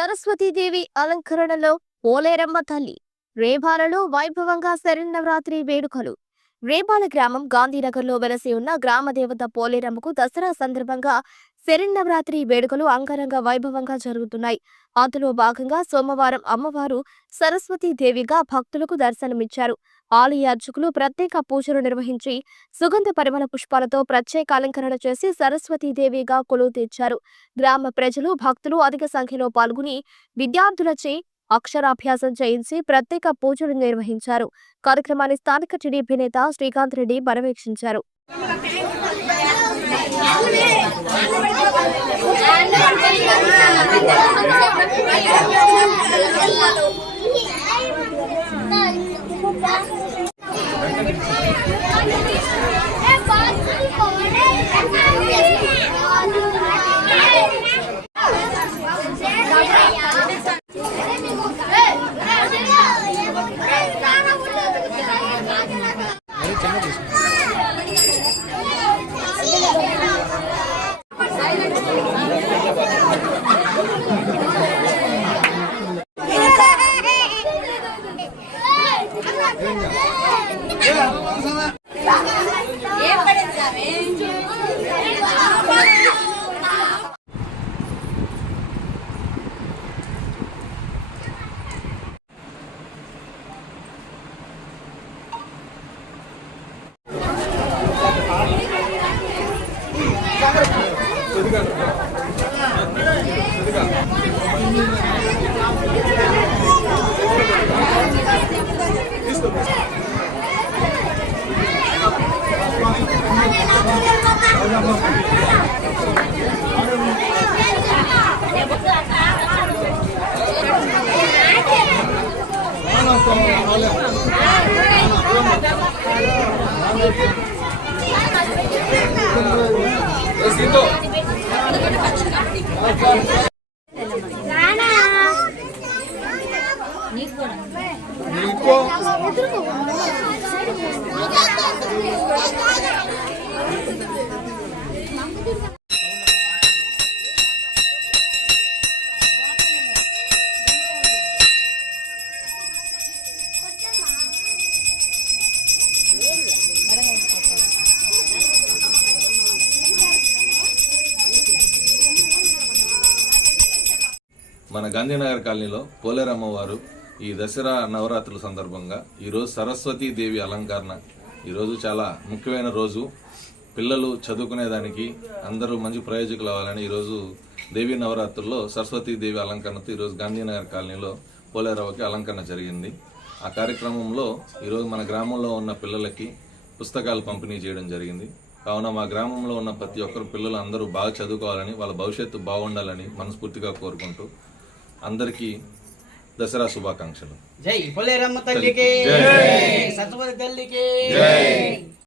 సరస్వతీదేవి అలంకరణలో పోలేరమ్మ తల్లి రేబాలలో వైభవంగా శరన్నవరాత్రి వేడుకలు. రేబాల గ్రామం గాంధీనగర్లో వెలసి ఉన్న గ్రామ దేవత పోలేరమ్మకు దసరా సందర్భంగా శరన్నవరాత్రి వేడుకలు అంగరంగ వైభవంగా జరుగుతున్నాయి. అందులో భాగంగా సోమవారం అమ్మవారు సరస్వతీదేవిగా భక్తులకు దర్శనమిచ్చారు. ఆలయ అర్చకులు ప్రత్యేక పూజలు నిర్వహించి సుగంధ పరిమళ పుష్పాలతో ప్రత్యేక అలంకరణ చేసి సరస్వతీదేవిగా కొలువు తీర్చారు. గ్రామ ప్రజలు భక్తులు అధిక సంఖ్యలో పాల్గొని విద్యార్థులచే అక్షరాభ్యాసం చేయించి ప్రత్యేక పూజలు నిర్వహించారు. కార్యక్రమాన్ని స్థానిక టీడీపీ నేత శ్రీకాంత్ రెడ్డి పర్యవేక్షించారు. మన గాంధీనగర్ కాలనీలో పోలేరమ్మ వారు ఈ దసరా నవరాత్రుల సందర్భంగా ఈరోజు సరస్వతీదేవి అలంకరణ. ఈరోజు చాలా ముఖ్యమైన రోజు. పిల్లలు చదువుకునేదానికి అందరూ మంచి ప్రయోజకులు అవ్వాలని ఈరోజు దేవీ నవరాత్రుల్లో సరస్వతీదేవి అలంకరణతో ఈరోజు గాంధీనగర్ కాలనీలో పోలేరమ్మకి అలంకరణ జరిగింది. ఆ కార్యక్రమంలో ఈరోజు మన గ్రామంలో ఉన్న పిల్లలకి పుస్తకాలు పంపిణీ చేయడం జరిగింది. కావున మా గ్రామంలో ఉన్న ప్రతి ఒక్కరు పిల్లలు అందరూ బాగా చదువుకోవాలని, వాళ్ళ భవిష్యత్తు బాగుండాలని మనస్ఫూర్తిగా కోరుకుంటూ అందరికీ దసరా శుభాకాంక్షలు. జై పోలేరమ్మ తల్లికి, సరస్వతి తల్లికి.